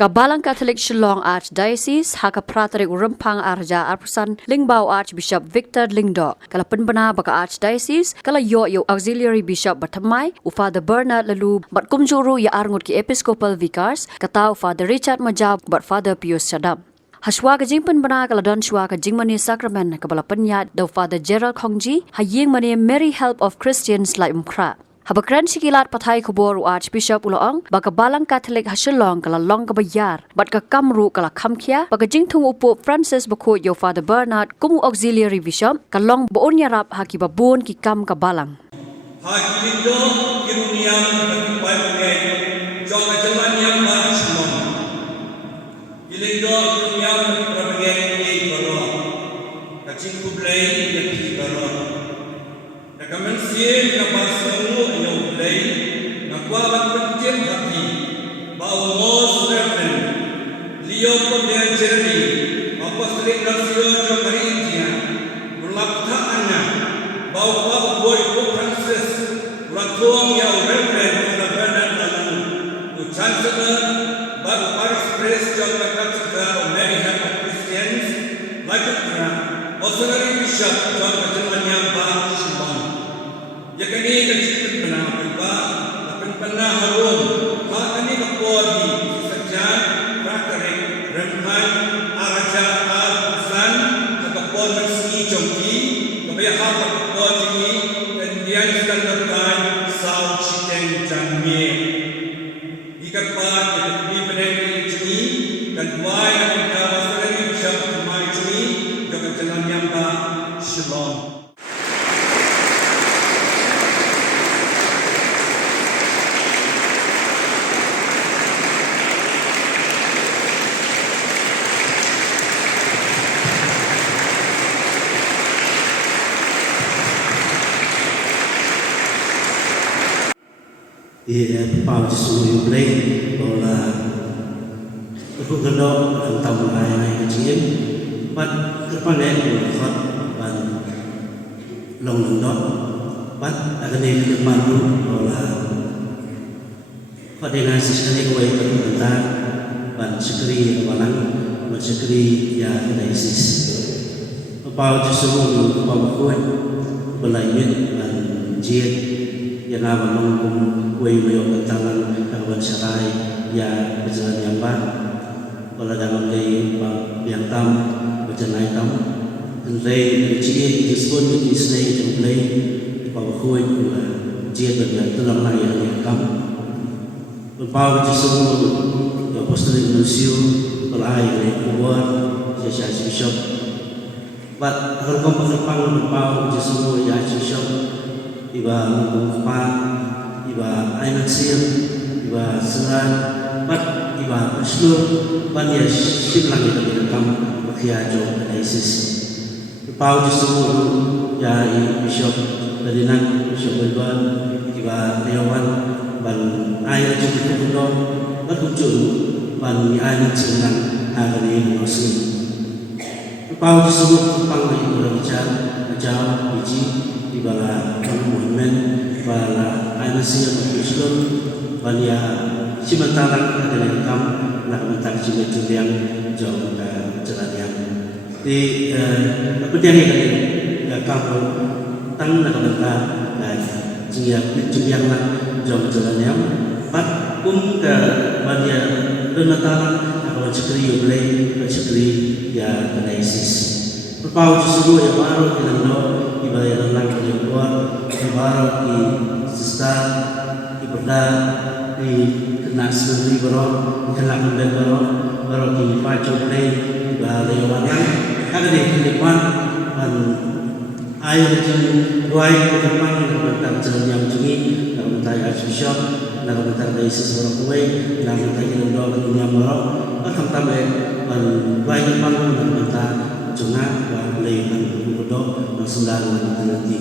Kabalang Catholic Shillong Archdiocese haka pratarik Rempang Arja Arpusan Lingbao Archbishop Victor Lingdo kala penbena baka Archdiocese kala yo Auxiliary Bishop Batamai u Father Bernard Lalu bat kumjuru ya arngut ki Episcopal Vicars kata Father Richard Majab bat Father Pius Chadam. Haswa ka jing penbena kala don shwa ka jing mani Sacrament kabala penyat do Father Gerald Kongji haying mani Mary Help of Christians like Mkra. Habakran sikilat patay kubor Archbishop Uloong baka balang Catholic hasilong kala long kabayar bat ka kamru kala kamkia baka jingtung upo Francis bako yo Father Bernard kumu Auxiliary Bishop kalong boon yarap haki babun ki kam kabalang. Hakilindo kiruniam berkipai pengen jong ajaman yang mahasilong. Kilindo kiruniam berkipai pengen yei baro kacing kublai yaki baro. Nakaman siye kapasmu yang play nakwabat penjem hati bau most reverend Leo Pontian Jerry Apostolic Nuncio Jokari India Mulakta Anya bau bau boy Pope Francis Ratuang yang reverend Father Bernard Lalu to Chancellor Baru Paris Press John Cathedral of Mary Help of Christians like Auxiliary Bishop John Kajelanyang Bah Shimon. Yakani kecil penapa, tapi pernah harum. Hal ini kepoli sejak praktek remhan araja al-san kepol meski jongki, kemudian hal kepol ini kemudian standardan sau citeng jamie. Jika pak di peneliti ini dan dua yang kita masukkan bisa bermain ini dengan jalan yang baik. Shalom. Di Paus Suri Play bola aku kendor tentang mulai kecil bat kepanen buat ban long kendor bat akan di depan bola pada nasi sekali kue tentang ban sekali balang ban sekali ya analisis Paus Suri Paus kue belajar ban jet yang apa mengum kue meyok tangan kawan serai ya berjalan yang baik kalau dalam day yang tam berjalan tam day cie dispon di snake jumlay bawa kue pula cie berjalan tulang lagi yang tam berbawa jisumu ya Apostolik Nuncio pelai dari kubuar saya Bishop but kalau kau berpang berbawa jisumu ya Bishop iba mengumpat iba ayat siam, iba serat, bat iba seluruh banyak sih lagi dari kamu bakia jauh analisis. Pau justru ya Bishop dari nak Bishop Berban, iba Dewan, ban ayat juga kendor, bat muncul ban ayat senang hari ini muslim. Pau justru panggil berbicara jauh biji iba monumen bala anasi yang Islam bania simentaran dengan kam nak mentak cimet yang jauh ke jalan yang di apa dia ni kam tang nak mentak jia yang nak jauh jalan yang pat ke bania remataran nak cekri oleh cekri ya analisis berpau justru yang baru kita tahu ibadah lagi yang luar baru di sista ibadah di kena sendiri baru kena kendali baru di pacul play ibadah yang ada di depan dan air jeng dua depan tentang jalan yang tinggi dan tentang Archbishop dan tentang dari seseorang kue dan tentang yang dua dunia baru akan tambah dan dua depan dan tentang jengah dan lepas berdoa dan sendal dan nanti.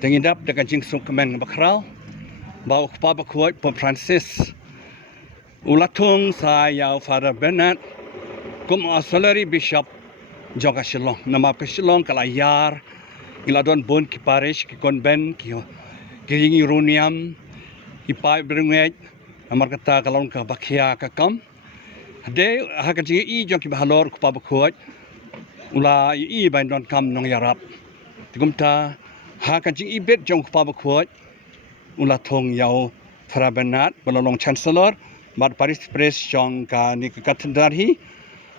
Tengidap dekat jing sukemen bakrau. Bau kepala kuat Pope Francis. Ulatung saya Father Bernard. Kum auxiliary bishop Joka Shillong. Nama ke Shillong kalayar. Iladon bun ki parish ki konben ki yingi runiam. Ki pai berengej. Amar kata kalau ke bakia ke kam. Hade hakan jing I jong ki bahalor kepala kuat. Ula I bain don kam nong yarap. Tigumta hakan jing I bet jong kepala kuat. Ula thong yau Father Bernard balolong chancellor. Mat Paris Press jong ka ni ke katedral hi.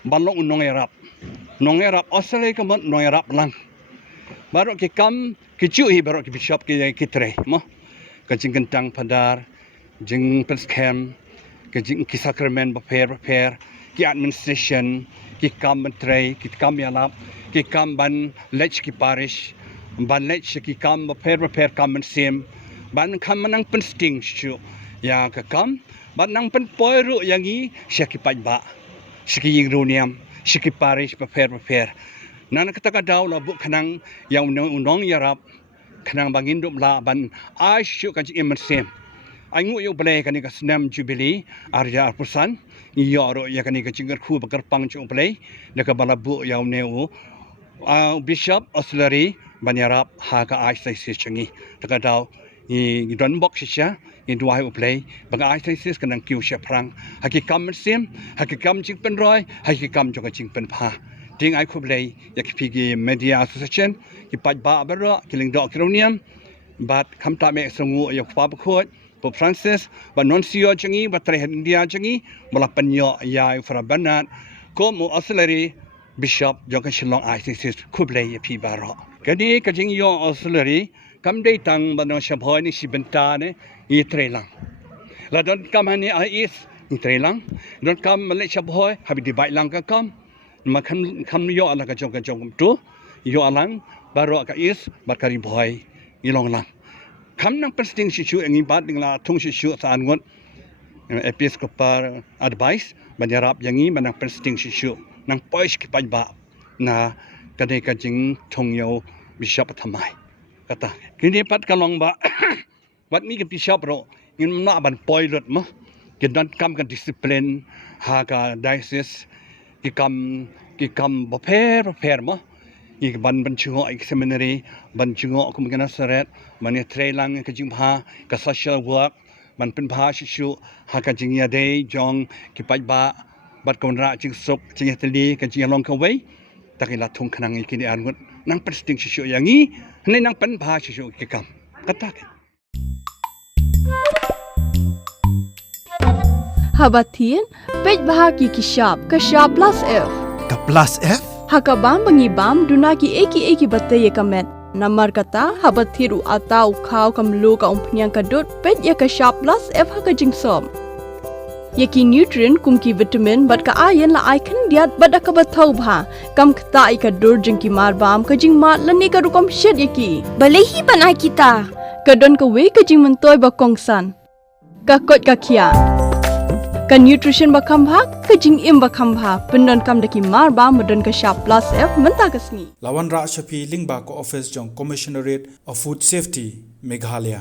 Balong nong yarap Australia ke nong yarap lang. Baru ke kam kicu hi baru ke bishop ke kitre mo. Ke jing kentang padar, jing perskem, ke jing ki sakramen prepare, ki administration, ki kam menteri, ki kam yarap, ki kam ban lech ki parish, ban lech ki kam prepare kam mensim, ban kam menang pensting syu. Ya ke kam ban nang pen poiru yang i syaki pajba. Syaki ying runiam, syaki parish prepare. Nana kata daw la bu kanang yang unong yarap kanang bangin dum la ban asyu kan im sem. Aingu yo bele kan ka snam jubilee arja pusan yoro ya kan ka jingar khu bakar pang chu bele de ka bala bu yaw neu bishop auxiliary ban yarap ha ka ICC changi taka daw i don box sha in dua play bang ICC kanang kiu sha prang hakikam sem hakikam jing pen roi hakikam jo ka jing pen pha ting ai khublei ya ki pigi media association ki pajba bero ki lingdo kronium bat khamta me sungu ya pa khot Pope Francis ba nuncio changi ba tre India changi bala panyo ya Father Bernard ko mo auxiliary bishop Joka Shillong ICC khublei ya pi baro kadi ka jing yo auxiliary kam dei tang ba no shabhoi ni sibenta ne i tre lang la don kam hani is i tre lang don kam le shabhoi habi di bai lang ka kam Makam yo ala ka jong tu yo alang baru ka is bakari boy ilong lang kam nang pensting sisu engi bat dingla tung sisu saan ngot episcopal advice banjarap yangi manang pensting sisu nang pois ki pajba na kadai ka jing thong yo bishop thamai kata kini pat kalong ba wat mi ke bishop ro in na ban poilot mo kidan kam kan discipline ha ka diocese ki kam prepare mo i ban chungo seminary ban chungo kum kana saret mane trailang ka jing pha ka social work man pen pha shu ha ka jing ya dei jong ki pajba bat kon ra jing sok jing teli ka jing long ka wei takila thung khanang i kini an nang presting shu yangi ne nang pen pha shu ki kam kata Habatin, pej bahagi kishab, kashab plus F. Ka plus F? Hakabam bangibam dunaki eki batay kamet. Namar kata habathiru atau kau kamlu ka umpnyang kadut pej ya kashab plus F haka jingsom. Yaki nutrient kumki vitamin bat ka ayen la icon diat bat akabatau bha. Kam kata ikadur jingki marbam ka jing mat lani ka rukom shed yaki. Balehi banai kita. Kadon ka we ka jing mentoy bakongsan. Kakot kakia. Ka nutrition bakam bha ka jing im bakam bha pendon kam daki mar ba modon ka sharp plus F menta kasni Lawan Ra Shafi Lingba ko office jong Commissionerate of Food Safety Meghalaya